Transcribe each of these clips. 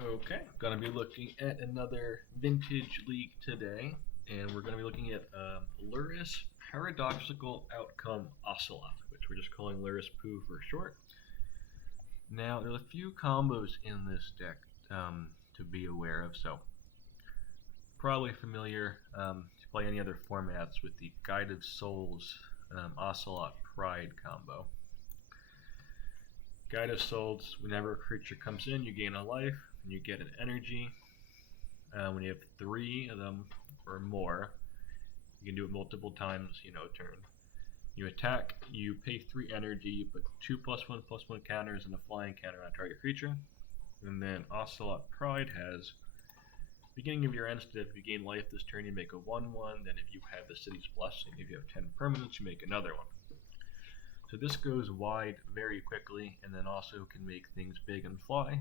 Okay, gonna be looking at another vintage league today, and we're gonna be looking at Lurrus Paradoxical Outcome Ocelot, which we're just calling Lurrus POO for short. Now, there's a few combos in this deck to be aware of, so probably familiar to play any other formats with the Guide of Souls Ocelot Pride combo. Guide of Souls, whenever a creature comes in, you gain a life, and you get an energy. When you have 3 of them or more, you can do it multiple times, a turn. You attack, you pay 3 energy, you put 2+1/+1 counters and a flying counter on a target creature. And then Ocelot Pride has, beginning of your end step, if you gain life this turn, you make a 1/1. Then if you have the City's Blessing, if you have 10 permanents, you make another one. So this goes wide very quickly, and then also can make things big and fly.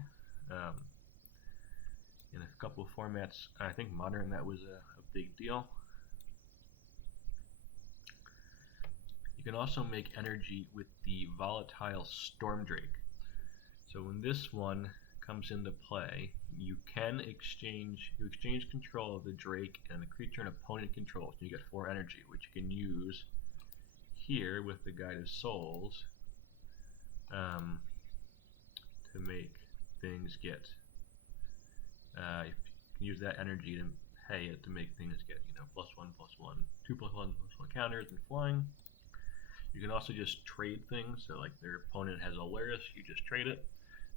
In a couple of formats, I think Modern, that was a big deal. You can also make energy with the Volatile Stormdrake. So when this one comes into play, you can exchange control of the Drake and the creature an opponent controls. You get 4 energy, which you can use here with the Guide of Souls to make things get. You can use that energy to pay it to make things get +1/+1, 2+1/+1 counters and flying. You can also just trade things. So like their opponent has a Lurrus, you just trade it.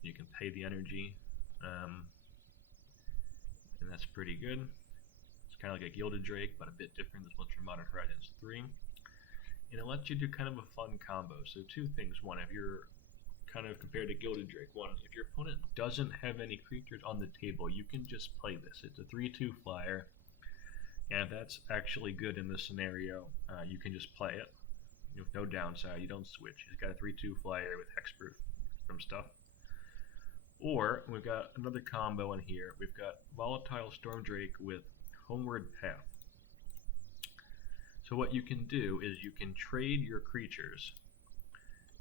You can pay the energy, and that's pretty good. It's kind of like a Gilded Drake, but a bit different. This one's from Modern Horizons 3. And it lets you do kind of a fun combo. So 2 things. One, if you're kind of compared to Gilded Drake, one, if your opponent doesn't have any creatures on the table, you can just play this. It's a 3/2 flyer, and that's actually good in this scenario. You can just play it with no downside. You don't switch. It's got a 3/2 flyer with hexproof from stuff. Or we've got another combo in here. We've got Volatile Stormdrake with Homeward Path. So what you can do is you can trade your creatures.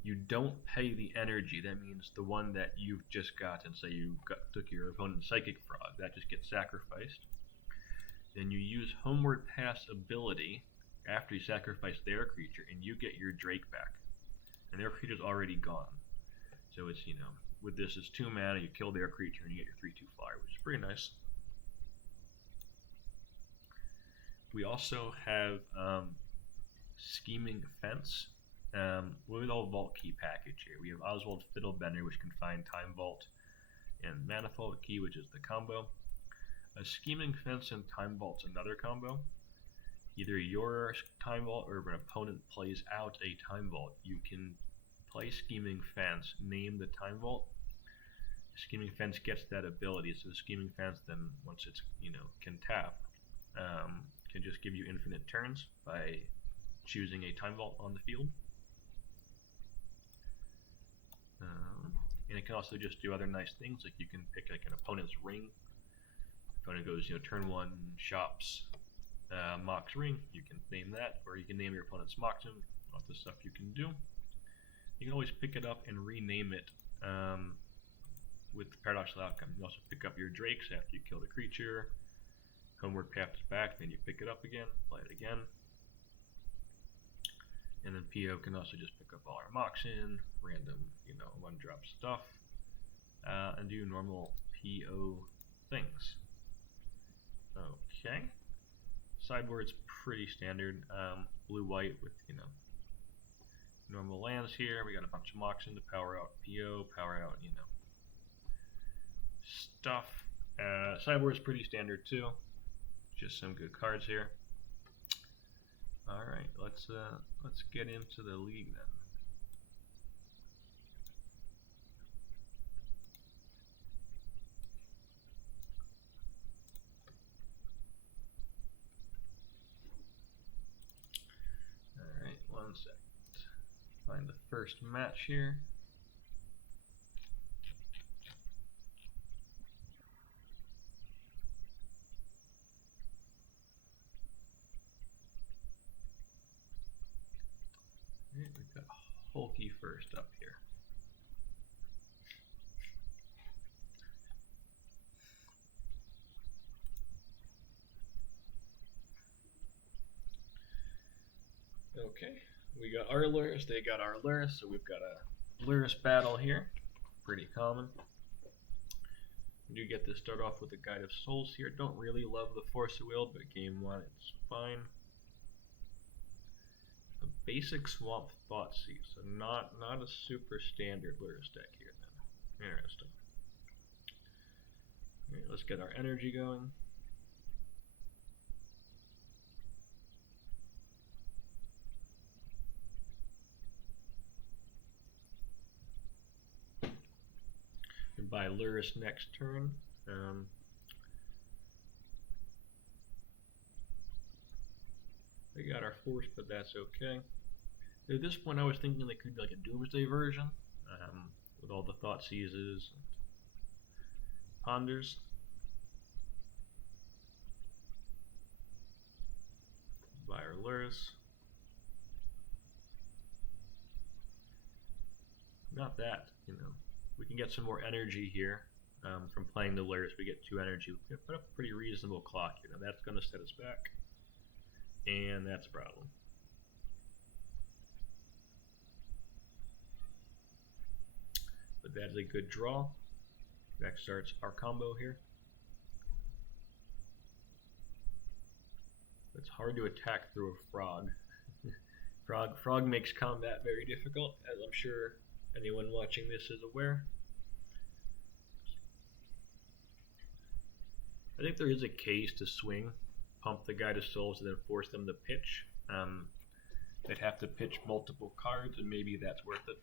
You don't pay the energy. That means the one that you've just gotten, say you took your opponent's Psychic Frog, that just gets sacrificed. Then you use Homeward Path's ability after you sacrifice their creature, and you get your Drake back. And their creature's already gone. So it's, with this, it's 2 mana, you kill their creature, and you get your 3/2 flyer, which is pretty nice. We also have Scheming Fence with the whole Vault Key package here. We have Oswald Fiddlebender, which can find Time Vault, and Manifold Key, which is the combo. A Scheming Fence and Time Vault's another combo. Either your Time Vault or if an opponent plays out a Time Vault, you can play Scheming Fence, name the Time Vault. Scheming Fence gets that ability, so the Scheming Fence then, once it's, can tap, can just give you infinite turns by choosing a Time Vault on the field. And it can also just do other nice things, like you can pick like an opponent's ring. If opponent goes, turn 1 shops Mox Ring, you can name that, or you can name your opponent's Moxum. Lots of stuff you can do. You can always pick it up and rename it with the Paradoxical Outcome. You can also pick up your Drakes after you kill the creature. Homeward Path is back, then you pick it up again, play it again. And then PO can also just pick up all our Moxin, random, 1-drop stuff, and do normal PO things. Okay. Sideboard's pretty standard. Blue-white with, normal lands here. We got a bunch of Moxin to power out PO, power out, stuff. Sideboard's pretty standard too. Just some good cards here. All right, let's get into the league then. All right, 1 second. Find the first match here. We've got Hulky first up here. Okay, we got our Lurrus, they got our Lurrus, so we've got a Lurrus battle here. Pretty common. We do get to start off with a Guide of Souls here. Don't really love the Force of Will, but game 1 it's fine. A basic Swamp Thoughtseize, so not a super standard Lurrus deck here then. Interesting. Alright, let's get our energy going. And buy Lurrus next turn. They got our force, but that's okay. At this point, I was thinking they could be like a Doomsday version, with all the Thoughtseizes and Ponders. Buy our Lurrus. Not that, you know. We can get some more energy here from playing the Lurrus. We get 2 energy. We can put up a pretty reasonable clock here. Now that's going to set us back. And that's a problem. But that's a good draw. Next starts our combo here. It's hard to attack through a frog. Frog makes combat very difficult, as I'm sure anyone watching this is aware. I think there is a case to swing, pump the Guide of Souls, and then force them to pitch. They'd have to pitch multiple cards, and maybe that's worth it.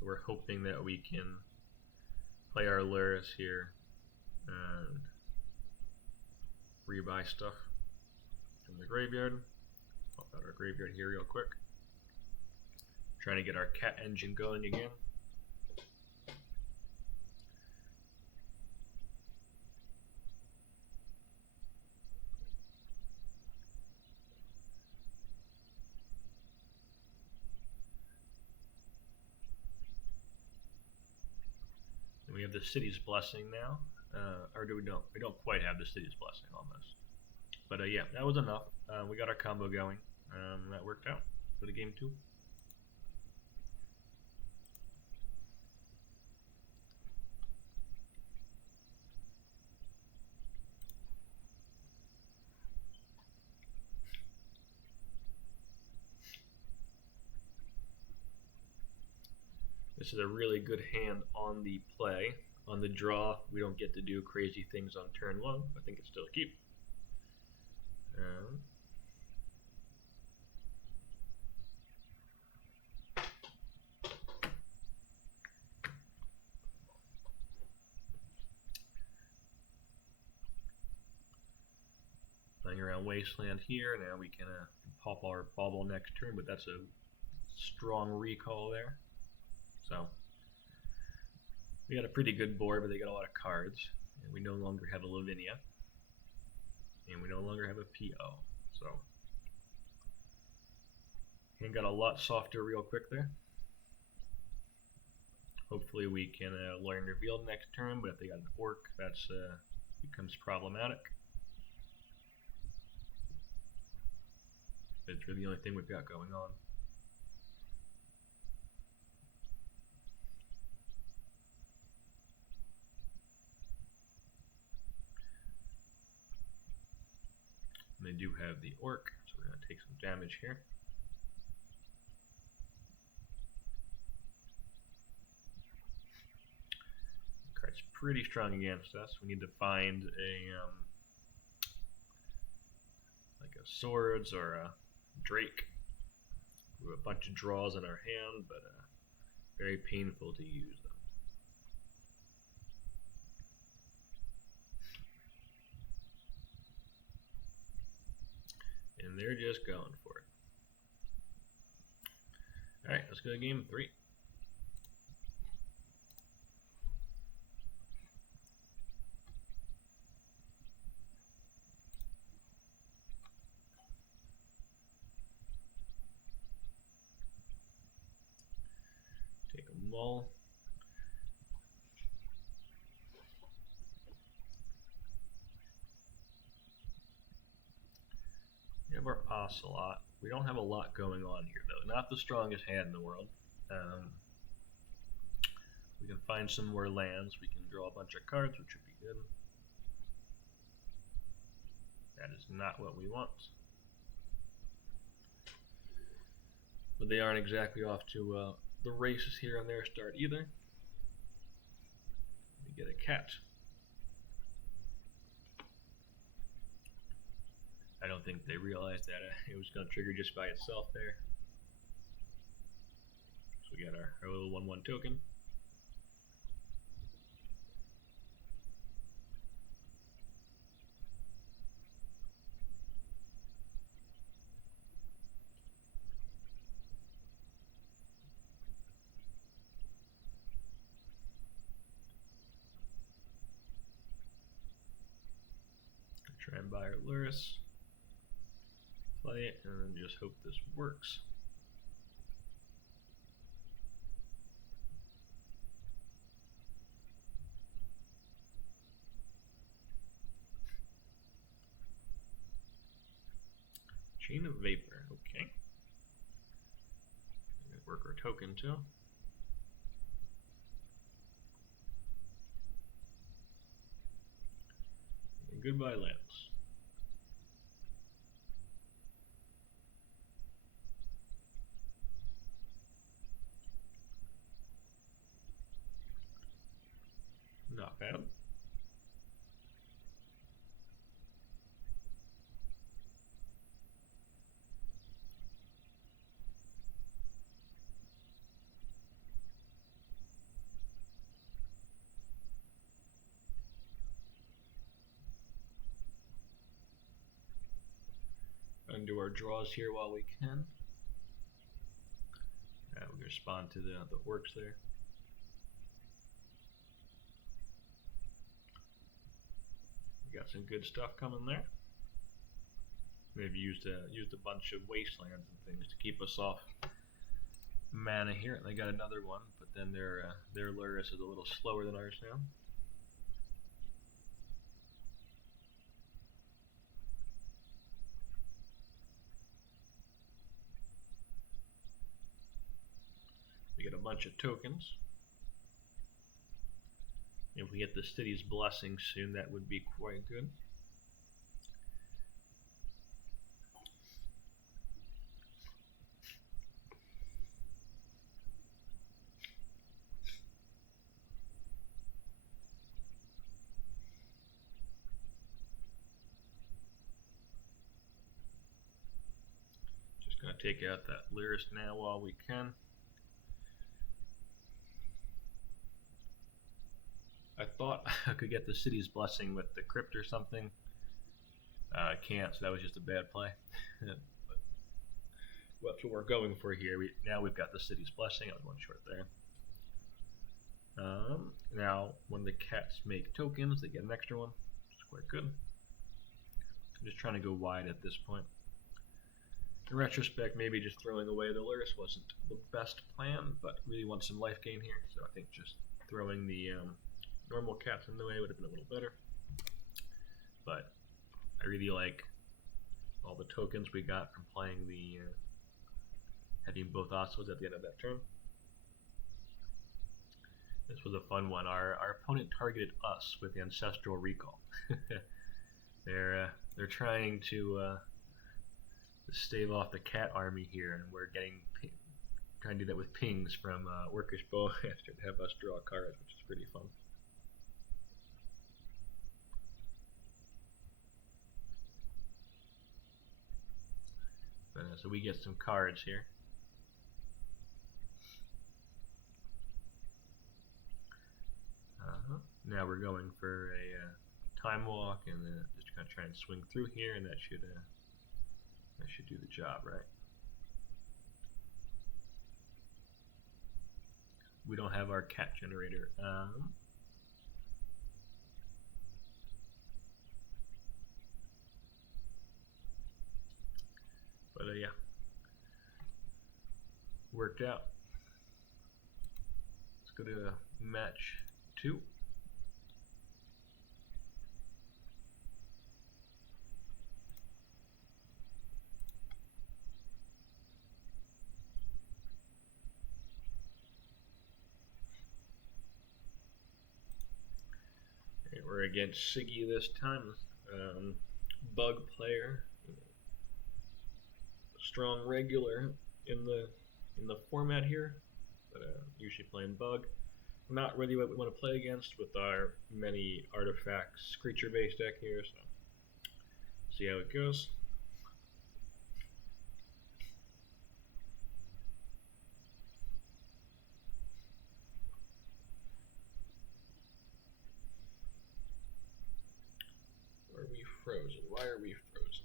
So we're hoping that we can play our Lurrus here and rebuy stuff from the graveyard. Pop out our graveyard here real quick. Trying to get our cat engine going again. And we have the City's Blessing now. Or do we don't? We don't quite have the City's Blessing on this. But yeah, that was enough. We got our combo going. That worked out for the game 2. This is a really good hand on the play. On the draw, we don't get to do crazy things on turn 1. I think it's still a keep. Playing around Wasteland here. Now we can pop our bauble next turn, but that's a strong recall there. So we got a pretty good board, but they got a lot of cards. And we no longer have a Lavinia. And we no longer have a PO. So hand got a lot softer real quick there. Hopefully we can learn Revealed next turn, but if they got an Orc, that's becomes problematic. It's really the only thing we've got going on. And they do have the Orc, so we're going to take some damage here. The card's pretty strong against us. We need to find a like a Swords or a Drake. We have a bunch of draws in our hand, but very painful to use them. And they're just going for it. Alright, let's go to game 3. Take a mull. have our Ocelot. We don't have a lot going on here, though. Not the strongest hand in the world. We can find some more lands. We can draw a bunch of cards, which would be good. That is not what we want. But they aren't exactly off to the races here on their start either. We get a cat. I don't think they realized that it was going to trigger just by itself there. So we got our little 1/1 token. Try and buy our Lurrus. Play it and just hope this works. Chain of Vapor, okay. Work our token too. And goodbye, lands. Not bad. Undo our draws here while we can. We respond to the orcs there. We got some good stuff coming there. They've used a bunch of wastelands and things to keep us off mana here, and they got another one, but then their Lurrus is a little slower than ours now. We get a bunch of tokens. If we get the city's blessing soon, that would be quite good. Just gonna take out that Lurrus now while we can. I thought I could get the city's blessing with the crypt or something. I can't, so that was just a bad play. But that's what we're going for here. Now we've got the city's blessing. I was one short there. Now, when the cats make tokens, they get an extra one, which is quite good. I'm just trying to go wide at this point. In retrospect, maybe just throwing away the Lurrus wasn't the best plan, but really want some life gain here, so I think just throwing the normal cats in the way would have been a little better. But I really like all the tokens we got from playing the having both Ocelots at the end of that turn. This was a fun one. Our opponent targeted us with the Ancestral Recall. They're trying to stave off the cat army here, and we're trying to do that with pings from Orcish Bowmaster to have us draw cards, which is pretty fun. So we get some cards here. Now we're going for a time walk, and then just gonna try and swing through here, and that should do the job, right? We don't have our cat generator. But yeah, worked out. Let's go to match 2. against Siggy this time. Bug player, strong regular in the format here, but usually playing Bug. Not really what we want to play against with our many artifacts creature-based deck here. So see how it goes. Are we frozen? Why are we frozen?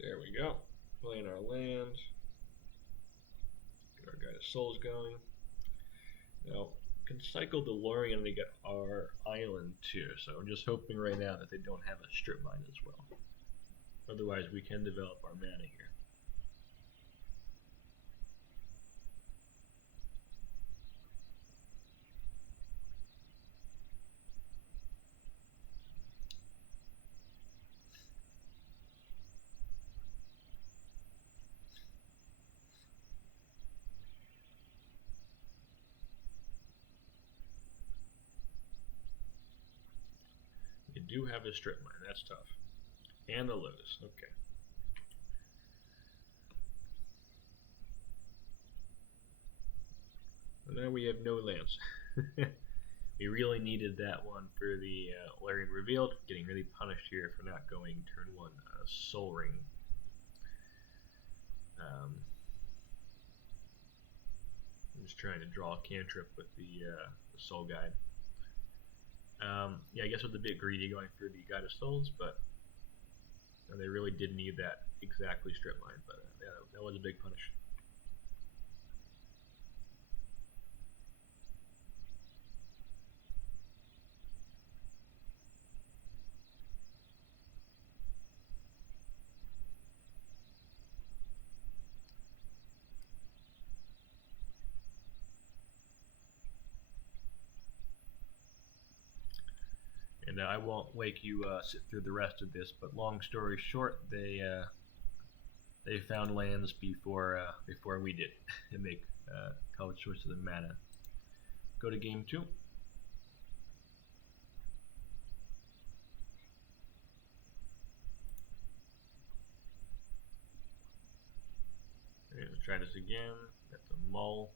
There we go. Playing our land. Get our guy to Souls going. Now, can cycle DeLorean to get our island too, so I'm just hoping right now that they don't have a strip mine as well. Otherwise, we can develop our mana here. We do have a strip mine, that's tough. And the Lotus, okay. Now we have no lands. We really needed that one for the Larian Revealed. Getting really punished here for not going turn 1 Soul Ring. I'm just trying to draw a cantrip with the Soul Guide. Yeah, I guess I was a bit greedy going for the Guide of Souls, but they really did need that exactly strip mine. But yeah, that was a big punish. And I won't wake you sit through the rest of this, but long story short, they found lands before we did and make college choice of the mana. Go to game 2. Okay, let's try this again. That's a mull.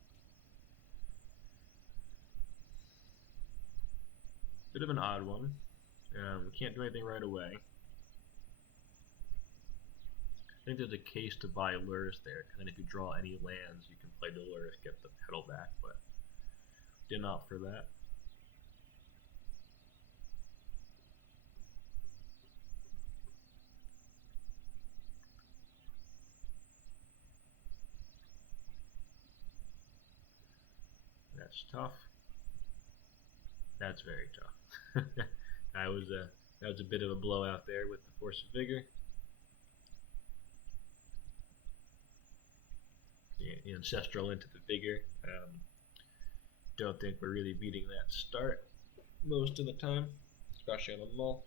Bit of an odd one. We can't do anything right away. I think there's a case to buy Lurrus there, because then if you draw any lands, you can play the Lurrus, get the pedal back, but didn't opt for that. That's tough. That's very tough. That was a bit of a blowout there with the Force of Vigor. The Ancestral into the Vigor. Don't think we're really beating that start most of the time, especially on a mull.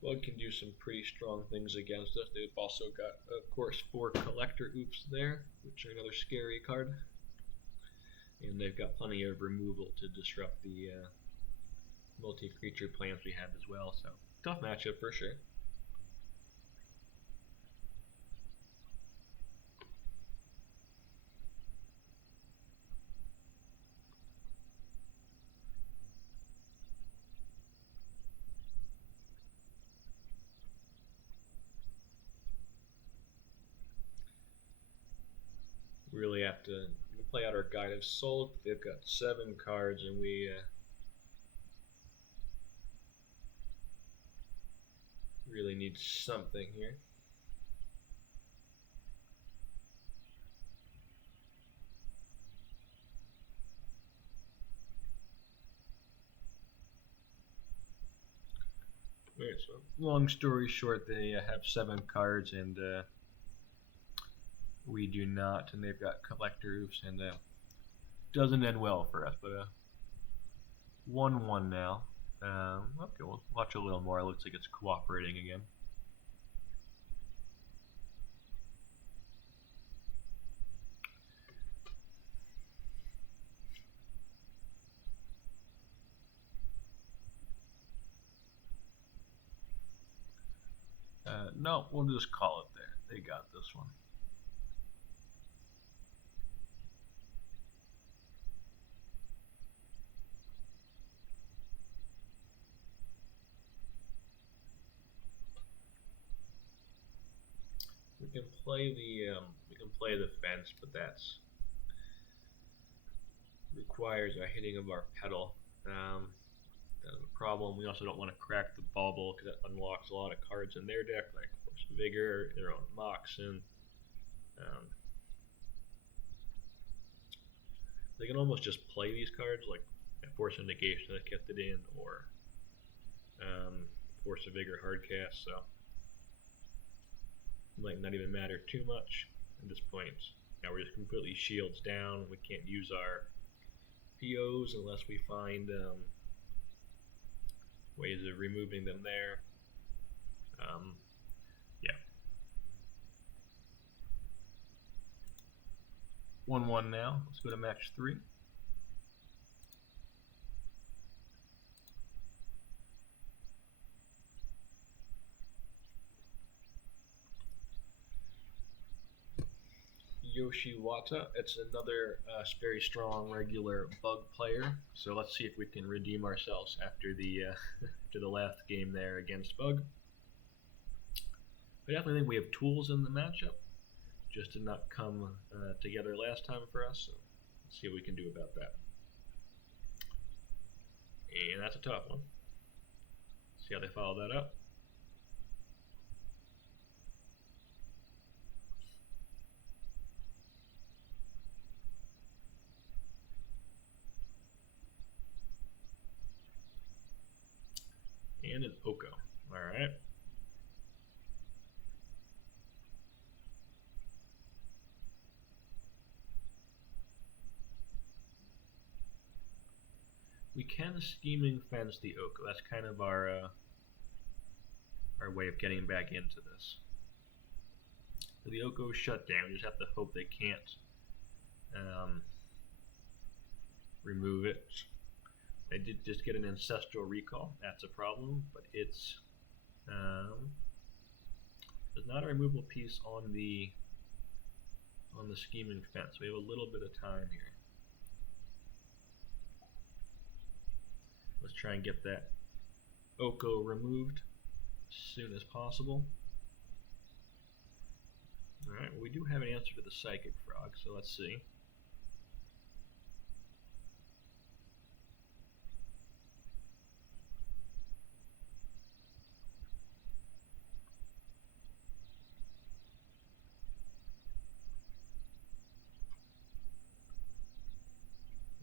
Bug can do some pretty strong things against us. They've also got, of course, 4 Collector Oops there, which are another scary card. And they've got plenty of removal to disrupt the multi-creature plans we have as well. So, tough matchup for sure. Really have to play out our Guide of Souls. They've got 7 cards, and we Really need something here. Alright, so long story short, they have 7 cards and we do not, and they've got collectors, and doesn't end well for us, but 1-1 now. Okay, we'll watch a little more. It looks like it's cooperating again. No, we'll just call it there. They got this one. We can play the fence, but that's requires a hitting of our pedal. That's a problem. We also don't want to crack the bauble because that unlocks a lot of cards in their deck, like Force of Vigor, their own Moxen. They can almost just play these cards, like Force of Negation that kept it in, or Force of Vigor Hardcast, so it might not even matter too much at this point. Now we're just completely shields down. We can't use our POs unless we find ways of removing them there. Yeah. 1-1 now. Let's go to match 3. Yoshiwata. It's another very strong regular bug player. So let's see if we can redeem ourselves after the after the last game there against Bug. I definitely think we have tools in the matchup. Just did not come together last time for us. So let's see what we can do about that. And that's a tough one. See how they follow that up. And an Oko. Alright. We can scheming fence the Oko. That's kind of our way of getting back into this. So the Oko is shut down. We just have to hope they can't remove it. I did just get an Ancestral Recall. That's a problem, but it's there's not a removable piece on the scheming fence. We have a little bit of time here. Let's try and get that Oko removed as soon as possible. Alright, well, we do have an answer to the Psychic Frog, so let's see.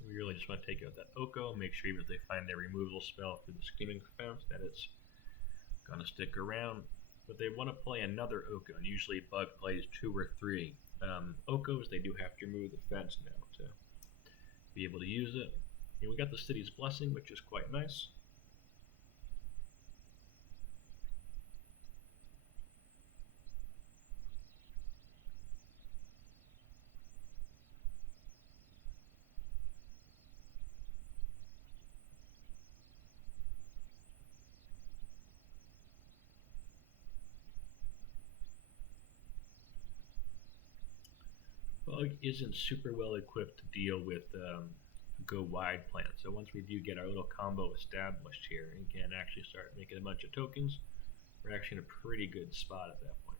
We really just want to take out that Oko, make sure even if they find their removal spell through the Scheming Fence that it's going to stick around. But they want to play another Oko, and usually Bug plays 2 or 3 Okos. They do have to remove the fence now to be able to use it. And we got the City's Blessing, which is quite nice. Bug isn't super well equipped to deal with go wide plan. So once we do get our little combo established here and can actually start making a bunch of tokens, we're actually in a pretty good spot at that point.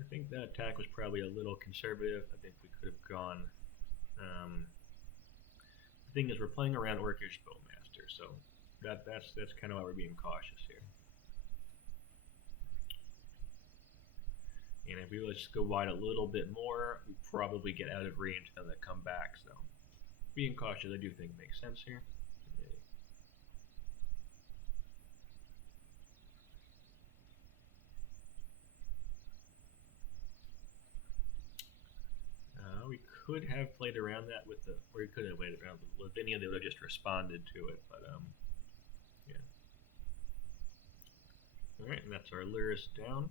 I think that attack was probably a little conservative. I think we could have gone The thing is, we're playing around Orcish Bowmaster, so that's kind of why we're being cautious here. And if we just go wide a little bit more, we probably get out of range and they come back. So being cautious, I do think makes sense here. We could have played around that with the, or we could have played around with Lavinia. They would have just responded to it, but yeah. All right, and that's our Lurrus down.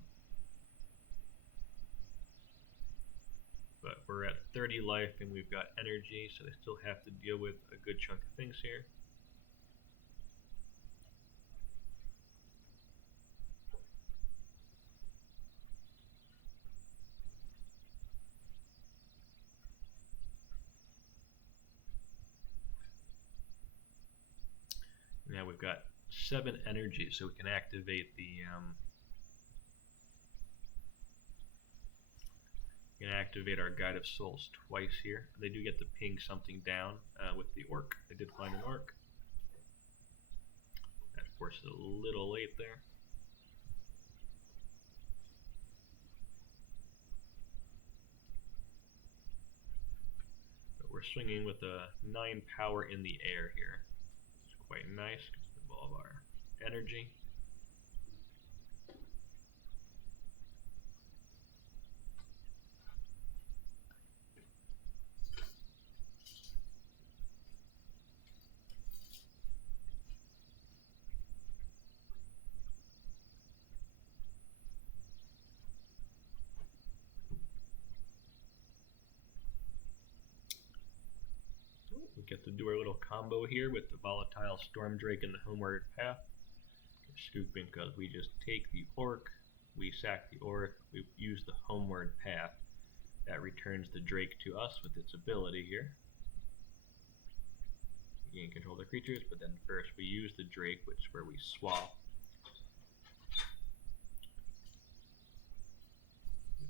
But we're at 30 life and we've got energy, so they still have to deal with a good chunk of things here. Now we've got 7 energy, so we can activate the activate our Guide of Souls twice here. They do get to ping something down with the orc. They did find an orc. That force is a little late there. But we're swinging with a 9 power in the air here. It's quite nice because of all of our energy. We get to do our little combo here with the volatile Storm Drake and the Homeward Path. We're scooping because we just take the orc, we sack the orc, we use the Homeward Path. That returns the Drake to us with its ability here. We gain control of the creatures, but then first we use the Drake, which is where we swap.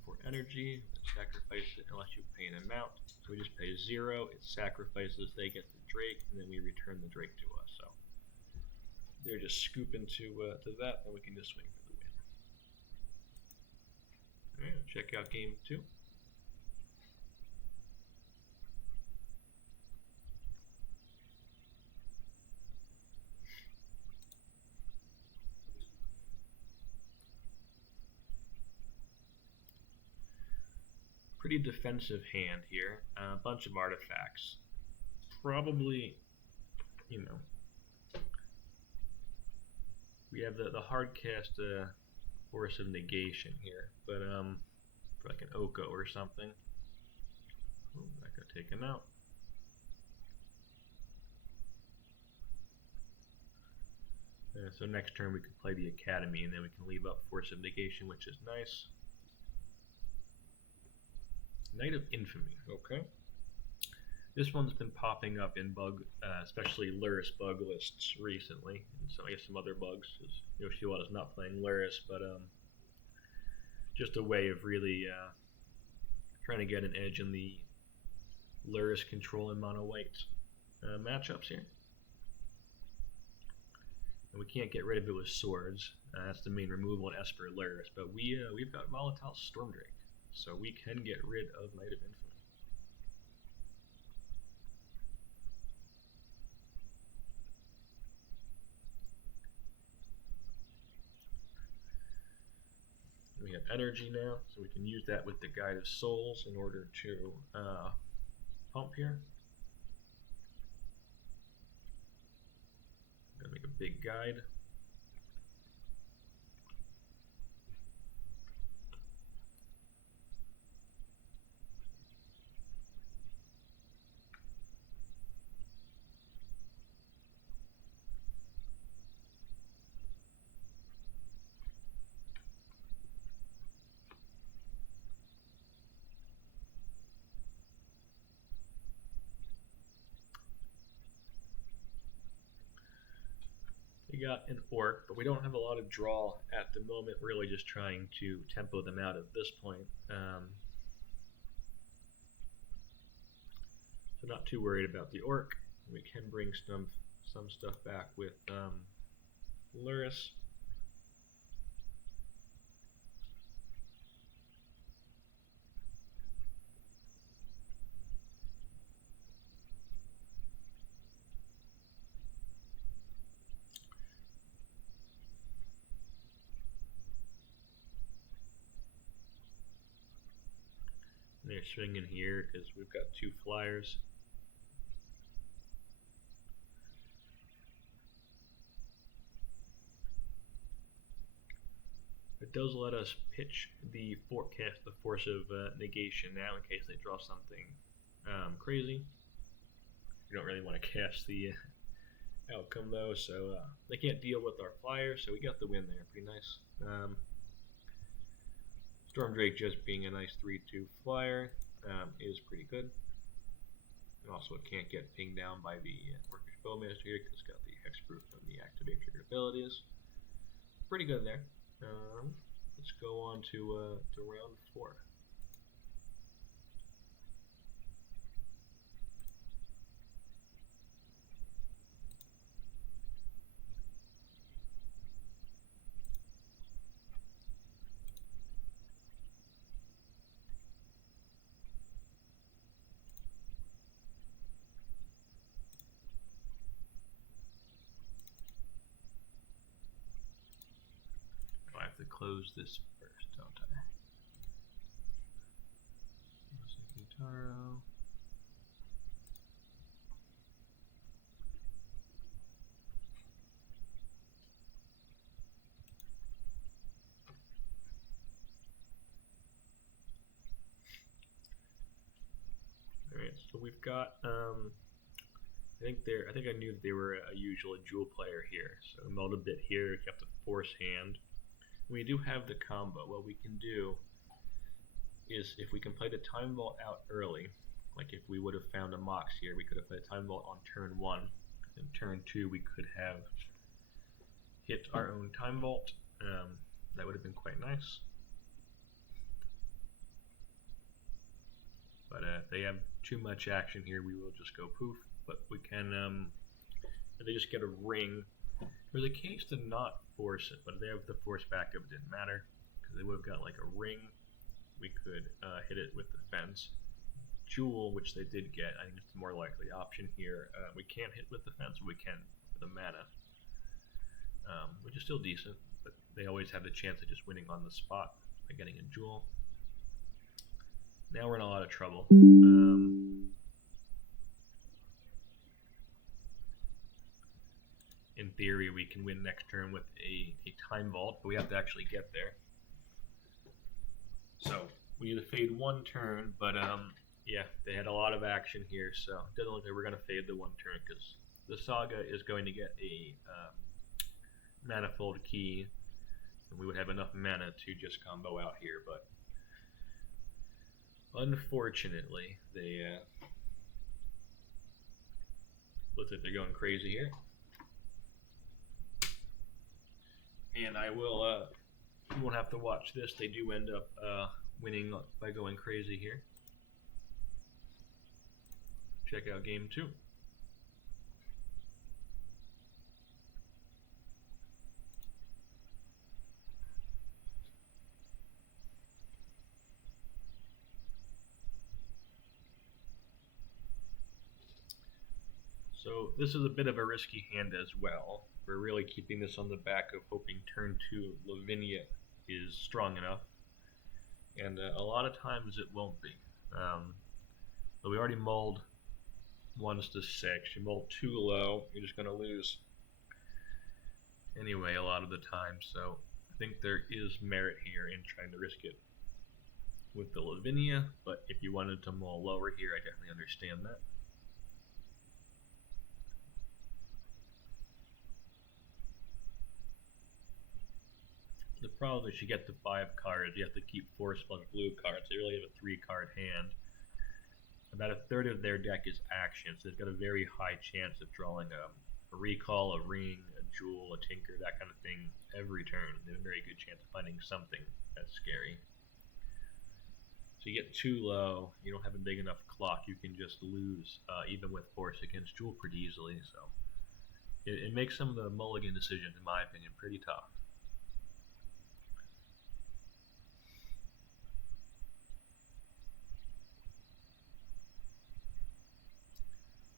For energy, sacrifice it unless you pay an amount. So we just pay 0, it sacrifices, they get the Drake, and then we return the Drake to us. So they're just scooping to that, and we can just swing for the win. Alright, check out game 2. Pretty defensive hand here. A bunch of artifacts. Probably, you know, we have the hard cast Force of Negation here, but for like an Oko or something. Ooh, that got taken out. So next turn we can play the Academy, and then we can leave up Force of Negation, which is nice. Knight of Infamy, okay. This one's been popping up in bug, especially Lurrus bug lists recently, and so I guess some other bugs, because Ocelot is not playing Lurrus, but just a way of really trying to get an edge in the Lurrus control and mono white matchups here. And we can't get rid of it with swords. That's the main removal in Esper Lurrus, but we've got Volatile Storm Drake. So we can get rid of Knight of Infamy. We have energy now, so we can use that with the Guide of Souls in order to pump here. I'm gonna make a big guide. We got an orc, but we don't have a lot of draw at the moment. We're really just trying to tempo them out at this point. So not too worried about the orc. We can bring some stuff back with Lurrus. They're swinging here because we've got 2 flyers. It does let us pitch the forecast, the force of negation now in case they draw something crazy. We don't really want to cast the outcome though, so they can't deal with our flyer, so we got the win there. Pretty nice. Storm Drake just being a nice 3/2 flyer is pretty good. And also it can't get pinged down by the Orcish Bowmaster here because it's got the hexproof and the activate trigger abilities. Pretty good there. Let's go on to round 4. I have to close this first, don't I? Taro. Alright, so we've got I think I knew that they were a usual dual player here. So milled a bit here, kept a force hand. We do have the combo. What we can do is if we can play the Time Vault out early, like if we would have found a Mox here, we could have played Time Vault on turn 1. And turn 2 we could have hit our own Time Vault. That would have been quite nice. But if they have too much action here, we will just go poof. But we can, if they just get a ring. There's a case to not force it, but if they have the force backup, it didn't matter. Because they would have got like a ring. We could hit it with the fence. Jewel, which they did get, I think it's the more likely option here. We can't hit with the fence, but we can with the mana. Which is still decent, but they always have the chance of just winning on the spot by getting a jewel. Now we're in a lot of trouble. In theory, we can win next turn with a Time Vault, but we have to actually get there. So we need to fade 1 turn, but yeah, they had a lot of action here, so it doesn't look like we're going to fade the 1 turn because the Saga is going to get a Manifold Key, and we would have enough mana to just combo out here, but unfortunately, they looks like they're going crazy here. And I will, you won't have to watch this, they do end up winning by going crazy here. Check out game 2. So this is a bit of a risky hand as well. We're really keeping this on the back of hoping turn 2 Lavinia is strong enough. And a lot of times it won't be. But we already mulled 1s to 6. You mull too low, you're just going to lose anyway a lot of the time. So I think there is merit here in trying to risk it with the Lavinia. But if you wanted to mull lower here, I definitely understand that. The problem is you get to 5 cards, you have to keep 4 sponge blue cards. They really have a 3-card hand. About a third of their deck is action, so they've got a very high chance of drawing a recall, a ring, a jewel, a tinker, that kind of thing every turn. They have a very good chance of finding something that's scary. So you get too low, you don't have a big enough clock, you can just lose, even with force against Jewel pretty easily. So it makes some of the mulligan decisions, in my opinion, pretty tough.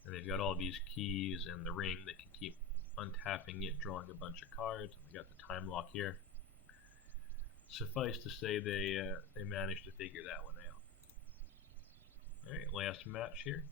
And they've got all these keys and the ring that can keep untapping it, drawing a bunch of cards. And we got the time lock here. Suffice to say, they managed to figure that one out. All right, last match here.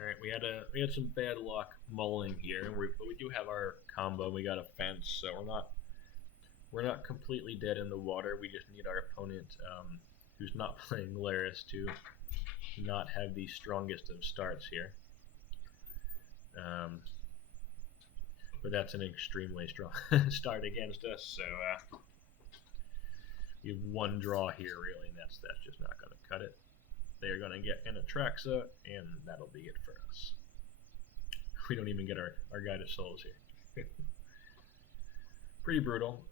Alright, we had some bad luck mulling here, but we do have our combo. We got a fence, so we're not completely dead in the water. We just need our opponent, who's not playing Lurrus, to not have the strongest of starts here. But that's an extremely strong start against us. So we have one draw here, really, and that's just not going to cut it. They're going to get an Atraxa, and that'll be it for us. We don't even get our Guided Souls here. Pretty brutal.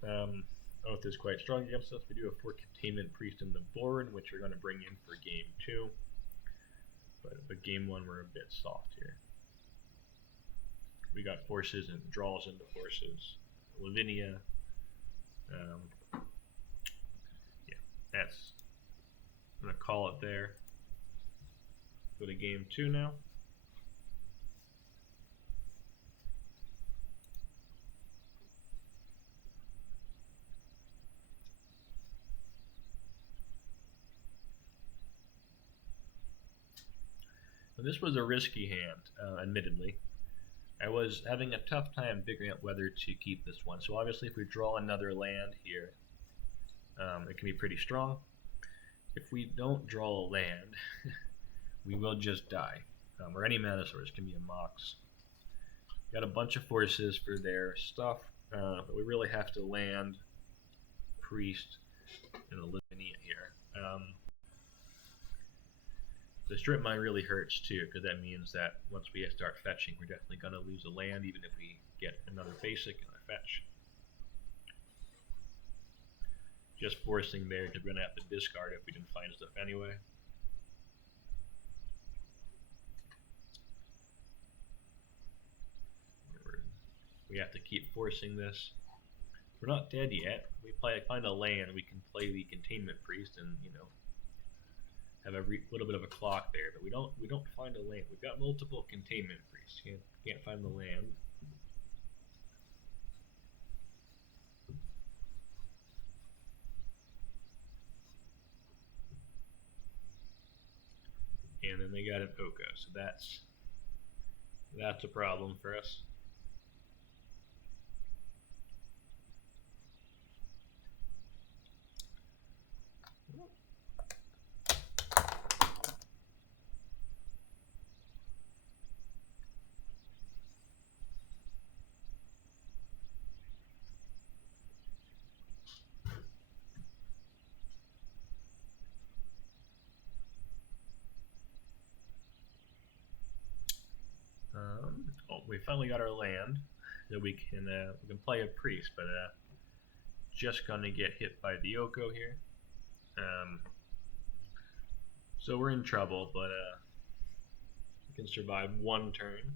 Oath is quite strong against us. We do have 4 Containment Priest in the board, which we're going to bring in for game 2. But game 1, we're a bit soft here. We got forces and draws into forces. Lavinia. Yeah, that's. I'm going to call it there. Go to game 2 now. Now, this was a risky hand, admittedly. I was having a tough time figuring out whether to keep this one. So obviously if we draw another land here, it can be pretty strong. If we don't draw a land, we will just die. Or any mana source can be a Mox. Got a bunch of forces for their stuff, but we really have to land Priest and Lavinia here. The strip mine really hurts too, because that means that once we start fetching, we're definitely going to lose a land, even if we get another basic and a fetch. Just forcing there, because we're going to have to discard if we didn't find stuff anyway. We have to keep forcing this. We're not dead yet. We find a land, we can play the Containment Priest and, you know, have a little bit of a clock there, but we don't find a land. We've got multiple Containment Priests. Can't find the land. And then they got an Oko, so that's a problem for us. We finally got our land that we can play a priest, but just gonna get hit by the Oko here. So we're in trouble, but we can survive one turn.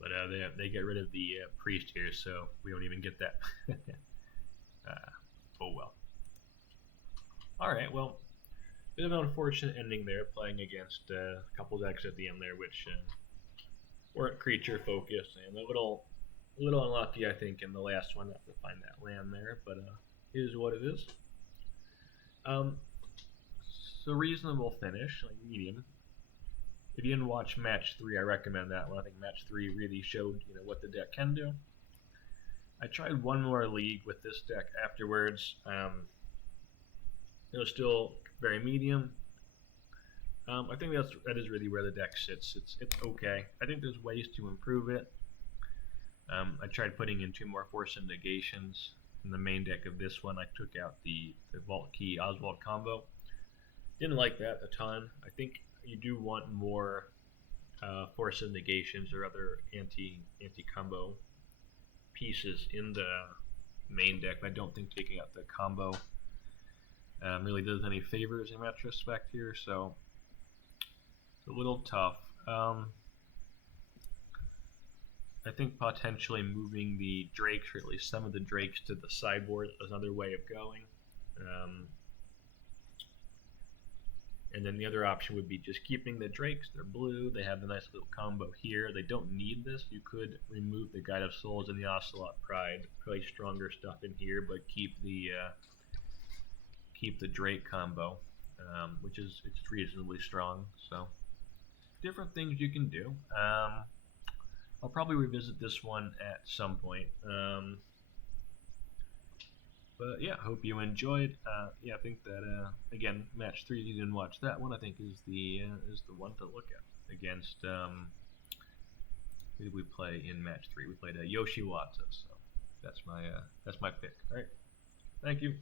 But they get rid of the priest here, so we don't even get that. Oh well. Alright, well, bit of an unfortunate ending there, playing against a couple decks at the end there, which weren't creature focused, and a little unlucky, I think, in the last one not to find that land there, but it is what it is. So reasonable finish, like medium. If you didn't watch match 3, I recommend that one. I think match 3 really showed, you know, what the deck can do. I tried one more league with this deck afterwards. It was still very medium. I think that is really where the deck sits. It's okay. I think there's ways to improve it. I tried putting in 2 more Force and Negations in the main deck of this one. I took out the Vault Key Oswald combo. Didn't like that a ton. I think you do want more Force and Negations or other anti-combo pieces in the main deck. I don't think taking out the combo really does any favors in retrospect here, so it's a little tough. I think potentially moving the Drakes, or at least some of the Drakes, to the sideboard is another way of going. And then the other option would be just keeping the Drakes. They're blue. They have the nice little combo here. They don't need this. You could remove the Guide of Souls and the Ocelot Pride. Play stronger stuff in here, but keep the Drake combo, which is reasonably strong. So different things you can do. I'll probably revisit this one at some point. But yeah, hope you enjoyed. Yeah, I think that again, match 3. If you didn't watch that one, I think is the one to look at against. Who did we play in match 3? We played Yoshiwata, so that's my pick. All right, thank you.